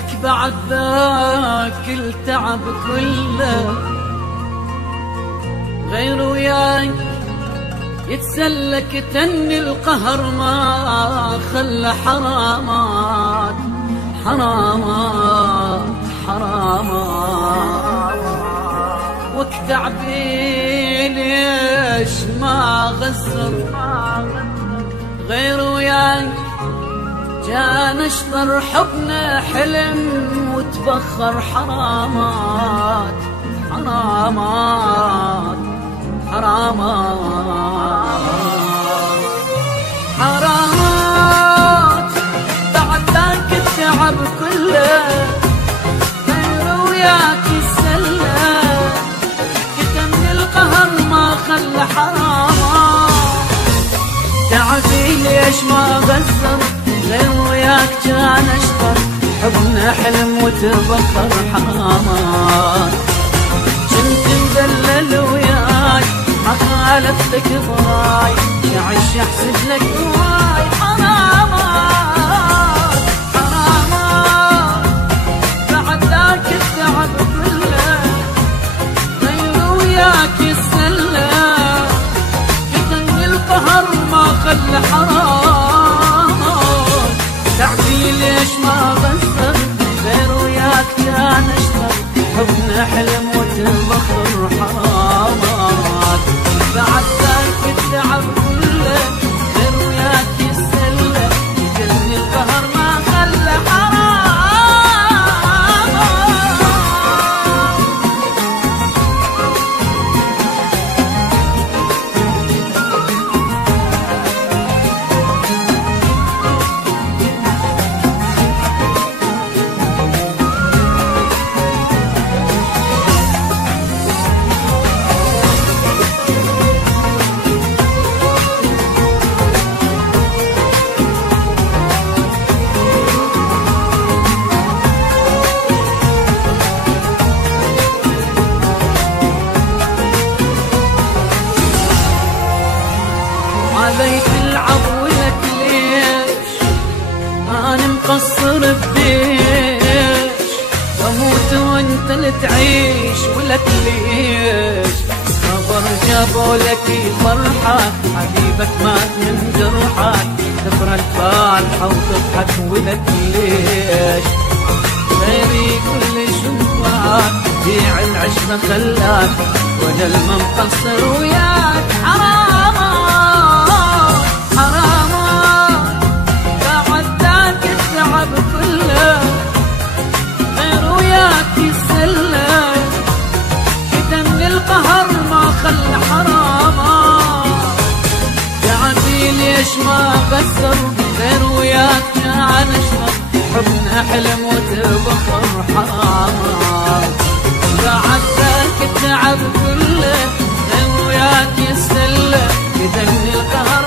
بعد ذاك التعب كله غير وياك يتسلك تني القهر ما خلى حرامات حرامات حرامات واكتعبي ليش ما غزر غير وياك جان اشطر حبنا حلم وتبخر حرامات حرامات حرامات حرامات بعد ذاك التعب كله غير وياك السلة كتمني القهر ما خلى حرامات تعبي ليش ما غزر غير وياك كان اشطر حبنا حلم وتبخر حرامات كنت مدلل وياك ما خالفتك ضاي شعش احسد لك هواي حرامات حرامات بعد ذاك التعب كله غير وياك السلة كتني القهر ما خلى حرامات تعبي ليش ما غزر غير وياك كان اشطر حبنا حلم وتبخر حرامات بعد ذاك التعب كله غير وياك السلة يجلني القهر ما خلى علي تلعب ولك ليش أنا مقصر بديش أموت وانت اللي تعيش ولك ليش خبر جابوا لك فرحة حبيبك مات من جرحك تقرا الفاتحة وتضحك ولك ليش غيري كل شوفك بيع العشرة خلاك وانا المقصر وياك حرامات حرامات بعد ذاك التعب كله غير وياك السلة كتمني القهر ما خلى حرامات تعبي ليش ما غسر غير وياك كان اشرب حبنا حلم وتبخر حرامات بعد ذاك التعب كله غير وياك السلة كتمني القهر